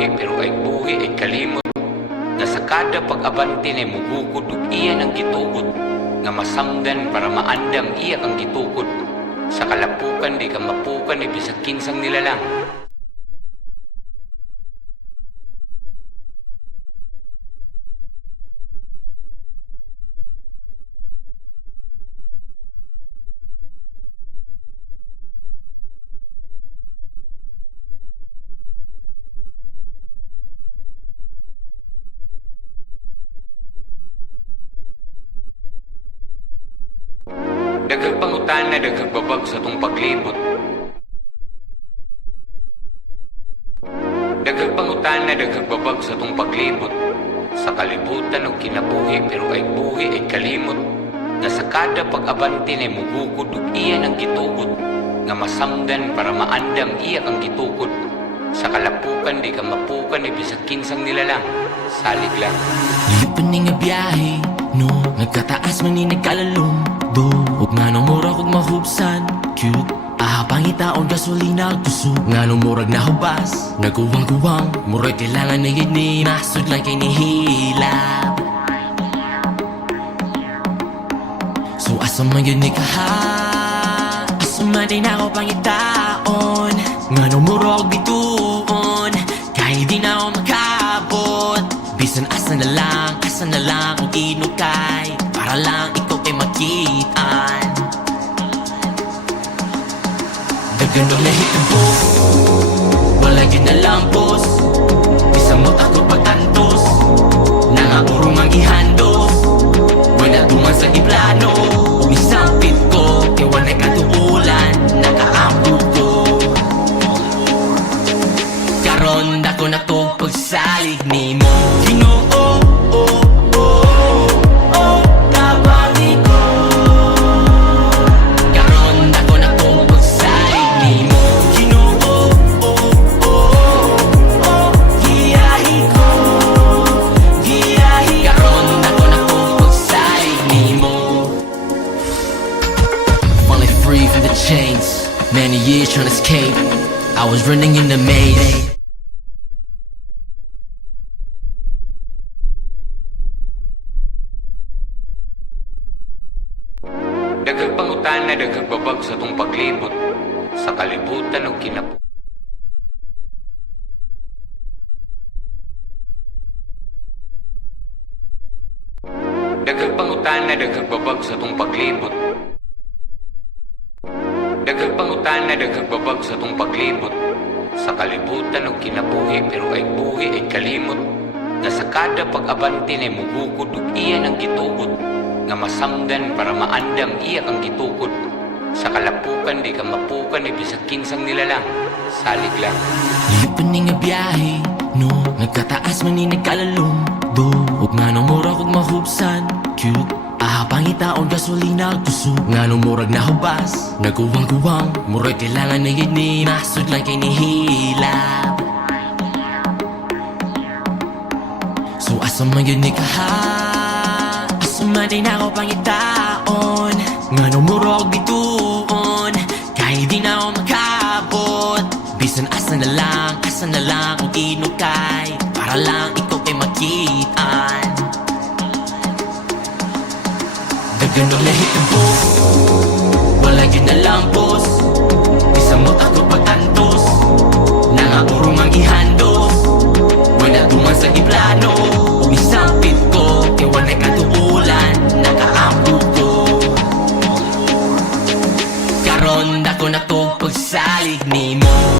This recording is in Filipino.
kinabuhi pero ay buhi ay kalimot. Nga sa kada pag-abante na mugukod ug iya ng gitugot. Nga masamdan para maandam iya kang gitukod. Sa kalapukan di ka mapukan ni bisag kinsang nilalang. Daghang pangutana, daghang babag sa tong paglibot. Daghang pangutana, daghang babag sa tong paglibot. Sa kalibutan og kinabuhi pero ay buhi ay kalimot. Nga sa kada pag-abante na mugukod ug iya ng gitugot. Nga masamdan para maandam iya kang gitukod. Sa kalapukan di ka mapukan ni bisag kinsang nilalang. Salig lang. Lipon ni nga biyahe, no? Nagkataas man ni nagkalalumbo. Ug nga nung murag ug mahubsan, cute. Pangitaon gasolina kusog. Nga nung murag nahubas, naguwang-guwang. Murag kailangan na yun ni nasod lang kay nihilap. So asa man yun ni kaha, asa man din ako pangitaon. Nga nung murag bituon, kahit di na ako makabot. Bisan asa na lang kung inukay. Para lang ikaw ay makitaan. Dagan ng nahitabo, wala yun na lampos. Bisan mo't ako pagtantos, nangapurong ang ihandos. Wala tuman sa iplano, umisampit ko. Kaya wala'y katuulan, nakaampo ko. Karon dako na to pagsalig ni mo. Ginoo, chains, many years trying to escape. I was running in the maze. Daghang pangutana, daghang babag sa tong paglibot. Sa kalibutan og kinabuhi. Daghang pangutana, daghang babag sa tong paglibot. Daghang pangutana, daghang babag sa tong paglibot. Sa kalibutan og kinabuhi pero ay buhi ay kalimot. Nga sa kada pag-abante na mugukod ug iya ng gitugot. Nga masamdan para maandam iya kang gitukod. Sa kalapukan di ka mapukan ni bisag kinsang nilalang. Salig lang. Lipon ni nga biyahe, no? Nagkataas man ni nagkalalumbo. Ug nga nung murag ug mahubsan, cute. Pangitaon gasolina kusog. Nga nung murag nahubas, naguwang-guwang. Murag kailangan na yun ni nasod lang kay nihilap. So asa man yun ni kaha, asa man din ako pangitaon. Nga nung murag bituon, kahit di na ako makabot. Bisan asa na lang kung inukay. Para lang ikaw ay makitaan. Dagan ng nahitabo, wala yun na lampos. Bisan mo't ako pagtantos, nangapurong ang ihandos. Wala tuman sa iplano, umisampit ko. Kaya wala'y katuulan, nakaampo ko. Karon dako na to pagsalig ni mo.